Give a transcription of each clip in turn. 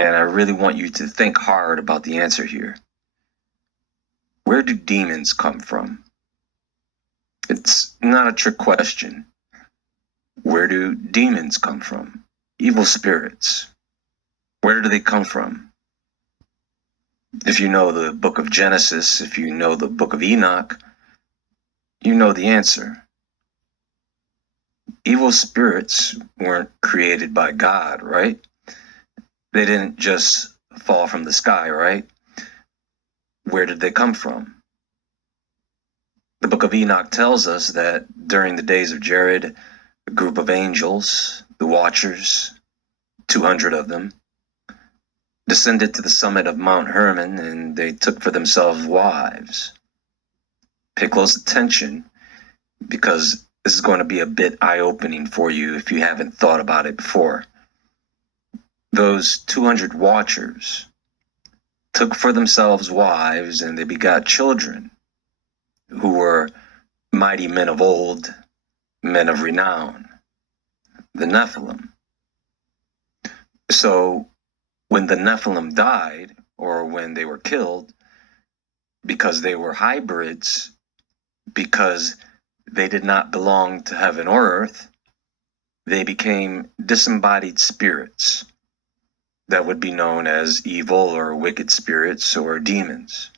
And I really want you to think hard about the answer here. Where do demons come from? It's not a trick question. Where do demons come from? Evil spirits. Where do they come from? If you know the book of Genesis, if you know the book of Enoch, you know the answer. Evil spirits weren't created by God, right? They didn't just fall from the sky, right? Where did they come from? The book of Enoch tells us that during the days of Jared, a group of angels, the Watchers, 200 of them, descended to the summit of Mount Hermon, and they took for themselves wives. Pay close attention, because this is going to be a bit eye-opening for you if you haven't thought about it before. Those 200 Watchers took for themselves wives, and they begot children who were mighty men of old, men of renown, the Nephilim. So when the Nephilim died, or when they were killed, because they were hybrids, because they did not belong to heaven or earth, they became disembodied spirits that would be known as evil or wicked spirits or demons.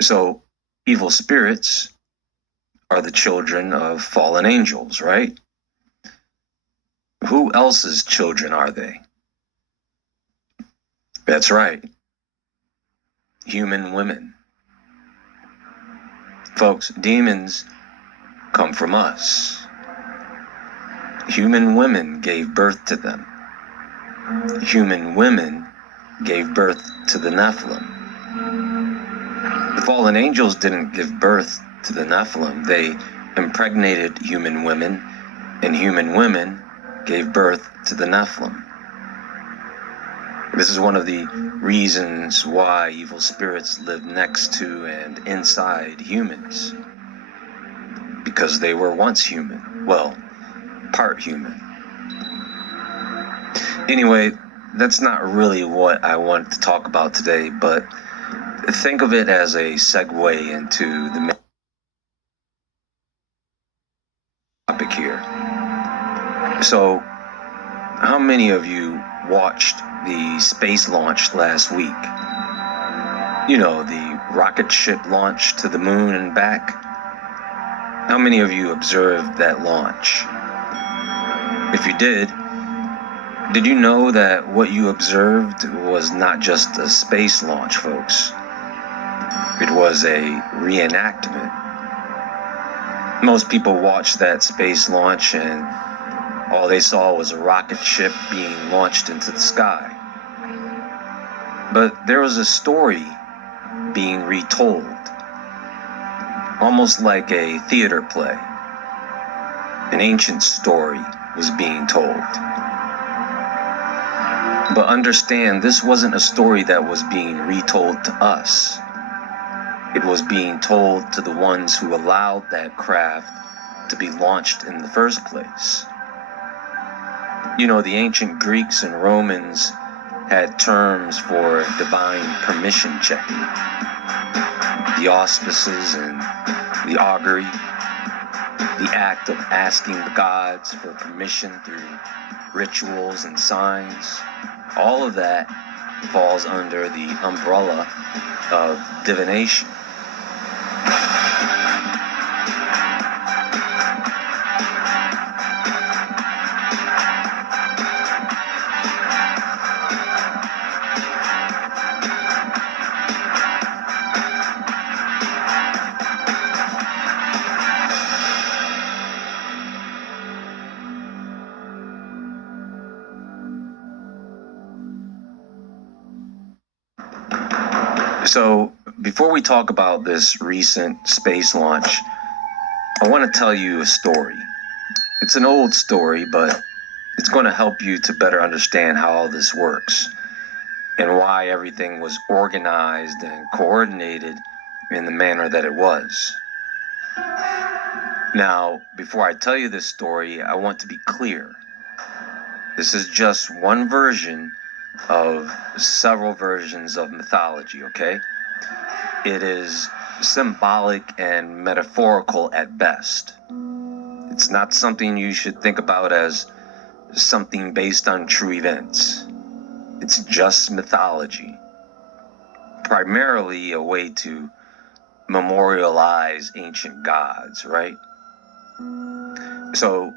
So evil spirits are the children of fallen angels, right? Who else's children are they? That's right. Human women. Folks, demons come from us. Human women gave birth to them. Human women gave birth to the Nephilim. The fallen angels didn't give birth to the Nephilim. They impregnated human women, and human women gave birth to the Nephilim. This is one of the reasons why evil spirits live next to and inside humans. Because they were once human. Well, part human. Anyway, that's not really what I want to talk about today, but think of it as a segue into the main topic here. So, how many of you watched the space launch last week? You know, the rocket ship launch to the moon and back. How many of you observed that launch? If you did you know that what you observed was not just a space launch, folks? It was a reenactment. Most people watched that space launch and all they saw was a rocket ship being launched into the sky. But there was a story being retold, almost like a theater play. An ancient story was being told. But understand, this wasn't a story that was being retold to us. It was being told to the ones who allowed that craft to be launched in the first place. You know, the ancient Greeks and Romans had terms for divine permission checking. The auspices and the augury, the act of asking the gods for permission through rituals and signs, all of that falls under the umbrella of divination. So, before we talk about this recent space launch, I want to tell you a story. It's an old story, but it's going to help you to better understand how all this works and why everything was organized and coordinated in the manner that it was. Now, before I tell you this story, I want to be clear. This is just one version of several versions of mythology, okay? It is symbolic and metaphorical at best. It's not something you should think about as something based on true events. It's just mythology, primarily a way to memorialize ancient gods, right? So,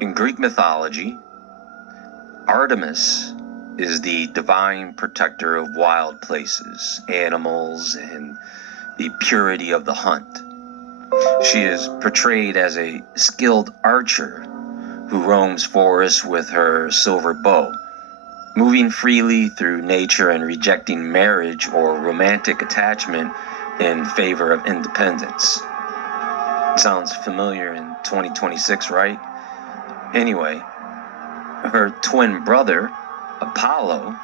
in Greek mythology, Artemis is the divine protector of wild places, animals, and the purity of the hunt. She is portrayed as a skilled archer who roams forests with her silver bow, moving freely through nature and rejecting marriage or romantic attachment in favor of independence. Sounds familiar in 2026, right? Anyway, her twin brother, Apollo,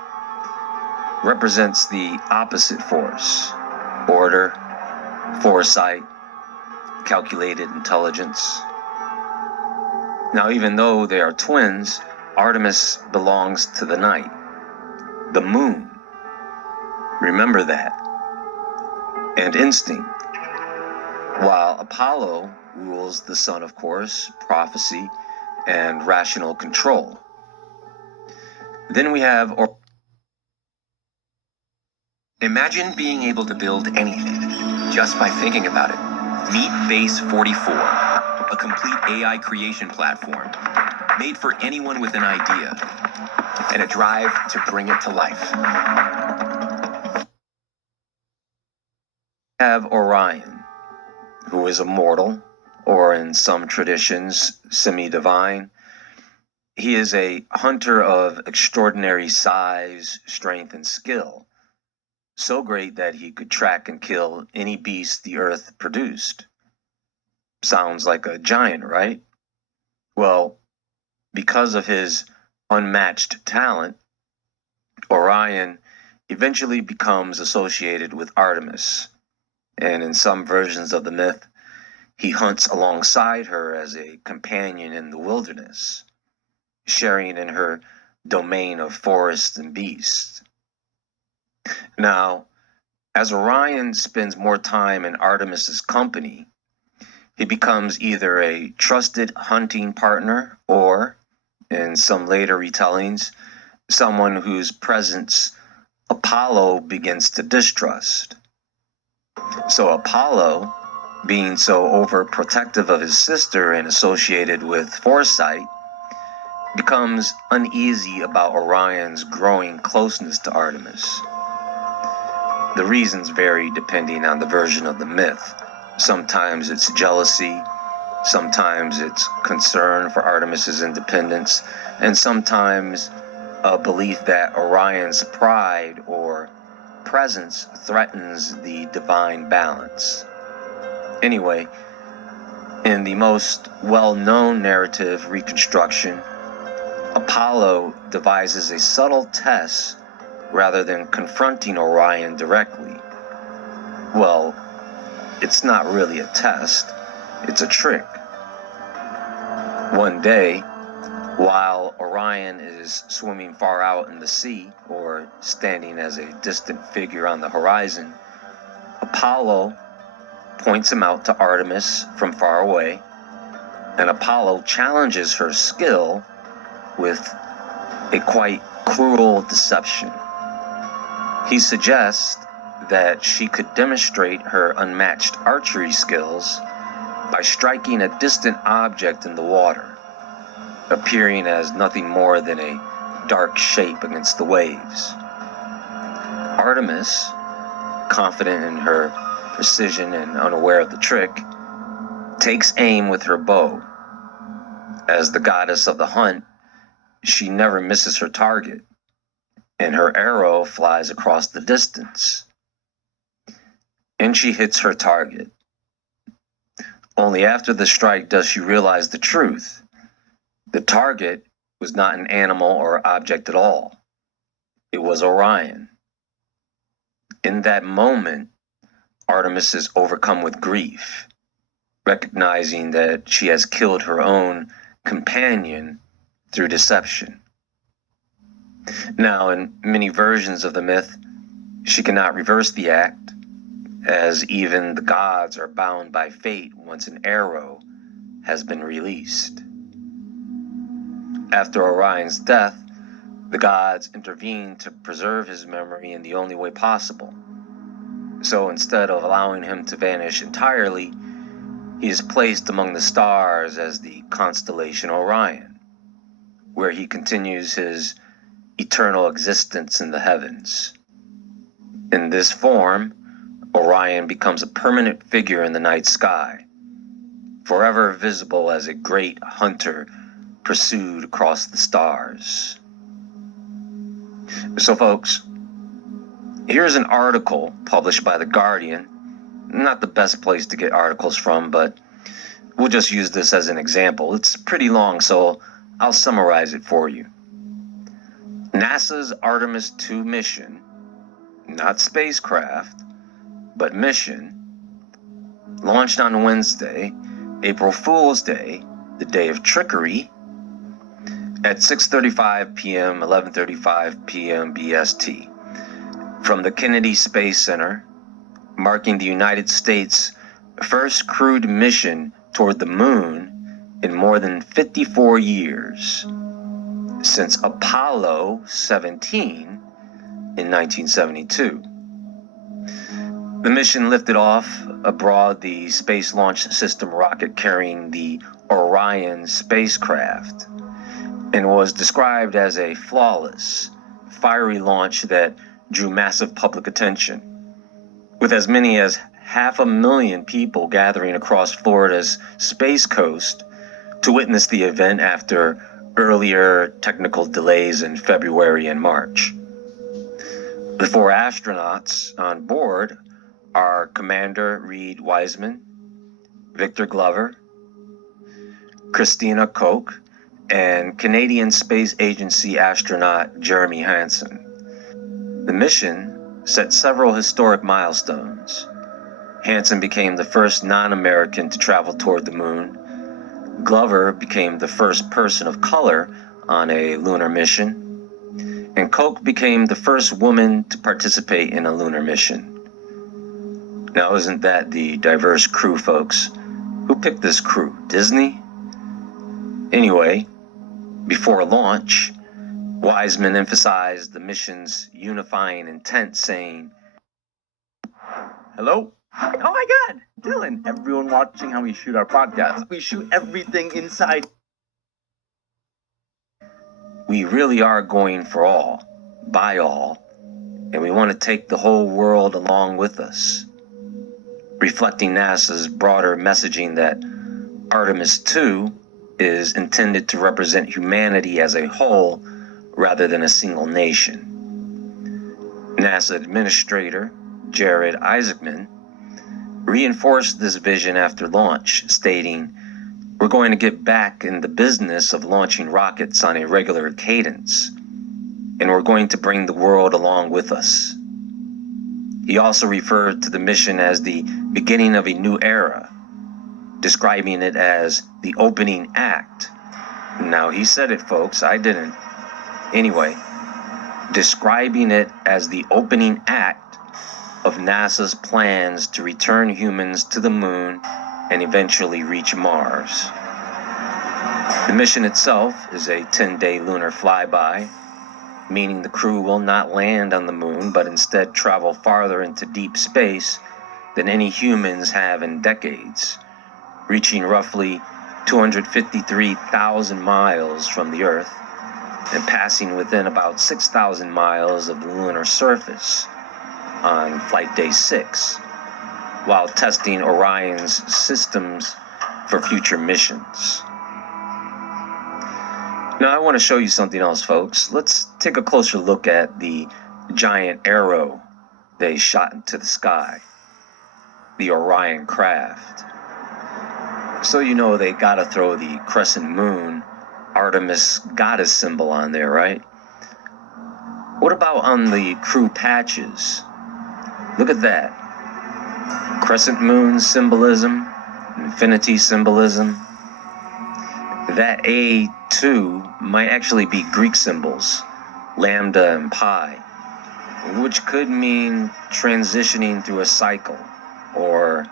represents the opposite force: order, foresight, calculated intelligence. Now, even though they are twins, Artemis belongs to the night, the moon. Remember that. And instinct. While Apollo rules the sun, of course, prophecy, and rational control. Then we have Imagine being able to build anything just by thinking about it. Meet Base 44, a complete AI creation platform made for anyone with an idea and a drive to bring it to life. have Orion, who is immortal, or in some traditions, semi-divine. He is a hunter of extraordinary size, strength, and skill, so great that he could track and kill any beast the earth produced. Sounds like a giant, right? Well, because of his unmatched talent, Orion eventually becomes associated with Artemis, and in some versions of the myth, he hunts alongside her as a companion in the wilderness, sharing in her domain of forests and beasts. Now, as Orion spends more time in Artemis's company, he becomes either a trusted hunting partner or, in some later retellings, someone whose presence Apollo begins to distrust. So Apollo, being so overprotective of his sister and associated with foresight, becomes uneasy about Orion's growing closeness to Artemis. The reasons vary depending on the version of the myth. Sometimes it's jealousy, sometimes it's concern for Artemis's independence, and sometimes a belief that Orion's pride or presence threatens the divine balance. Anyway, in the most well-known narrative reconstruction, Apollo devises a subtle test rather than confronting Orion directly. Well, it's not really a test, it's a trick. One day, while Orion is swimming far out in the sea or standing as a distant figure on the horizon, Apollo points him out to Artemis from far away, and Apollo challenges her skill with a quite cruel deception. He suggests that she could demonstrate her unmatched archery skills by striking a distant object in the water, appearing as nothing more than a dark shape against the waves. Artemis, confident in her precision and unaware of the trick, takes aim with her bow. As the goddess of the hunt, she never misses her target, and her arrow flies across the distance. And she hits her target. Only after the strike does she realize the truth. The target was not an animal or object at all. It was Orion. In that moment, Artemis is overcome with grief, recognizing that she has killed her own companion through deception. Now, in many versions of the myth, she cannot reverse the act, as even the gods are bound by fate once an arrow has been released. After Orion's death, the gods intervened to preserve his memory in the only way possible. So instead of allowing him to vanish entirely, he is placed among the stars as the constellation Orion, where he continues his eternal existence in the heavens. In this form, Orion becomes a permanent figure in the night sky, forever visible as a great hunter pursued across the stars. So folks, here's an article published by The Guardian. Not the best place to get articles from, but we'll just use this as an example. It's pretty long, so I'll summarize it for you. NASA's Artemis II mission, not spacecraft, but mission, launched on Wednesday, April Fool's Day, the day of trickery, at 6:35 p.m., 11:35 p.m. BST, from the Kennedy Space Center, marking the United States' first crewed mission toward the moon in more than 54 years, since Apollo 17 in 1972. The mission lifted off aboard the Space Launch System rocket carrying the Orion spacecraft, and was described as a flawless, fiery launch that drew massive public attention, with as many as 500,000 people gathering across Florida's Space Coast to witness the event after earlier technical delays in February and March. The 4 astronauts on board are Commander Reed Wiseman, Victor Glover, Christina Koch, and Canadian Space Agency astronaut Jeremy Hansen. The mission set several historic milestones. Hansen became the first non-American to travel toward the moon. Glover became the first person of color on a lunar mission. And Koch became the first woman to participate in a lunar mission. Now, isn't that the diverse crew, folks? Who picked this crew? Disney? Anyway, before launch, Wiseman emphasized the mission's unifying intent, saying, Hello? Oh my God, Dylan, everyone watching how we shoot our podcast. We shoot everything inside. "We really are going for all, by all, and we want to take the whole world along with us," reflecting NASA's broader messaging that Artemis II is intended to represent humanity as a whole rather than a single nation. NASA Administrator Jared Isaacman reinforced this vision after launch, stating, "We're going to get back in the business of launching rockets on a regular cadence, and we're going to bring the world along with us." He also referred to the mission as the beginning of a new era, describing it as the opening act. Now, he said it, folks, I didn't. Anyway, describing it as the opening act of NASA's plans to return humans to the moon and eventually reach Mars. The mission itself is a 10-day lunar flyby, meaning the crew will not land on the moon, but instead travel farther into deep space than any humans have in decades, reaching roughly 253,000 miles from the Earth and passing within about 6,000 miles of the lunar surface on Flight Day 6, while testing Orion's systems for future missions. Now, I want to show you something else, folks. Let's take a closer look at the giant arrow they shot into the sky, the Orion craft. So you know they gotta throw the crescent moon, Artemis goddess symbol on there, right? What about on the crew patches? Look at that. Crescent moon symbolism, infinity symbolism. That A2 might actually be Greek symbols, lambda, and pi, which could mean transitioning through a cycle or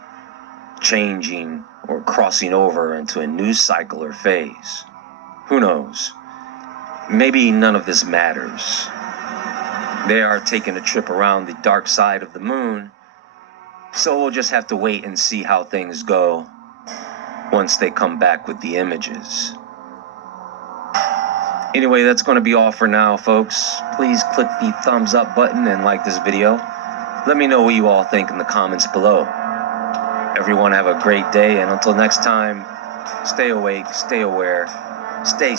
changing or crossing over into a new cycle or phase. Who knows? Maybe none of this matters. They are taking a trip around the dark side of the moon, so we'll just have to wait and see how things go once they come back with the images. Anyway, that's going to be all for now, folks. Please click the thumbs up button and like this video. Let me know what you all think in the comments below. Everyone have a great day, and until next time, stay awake, stay aware, stay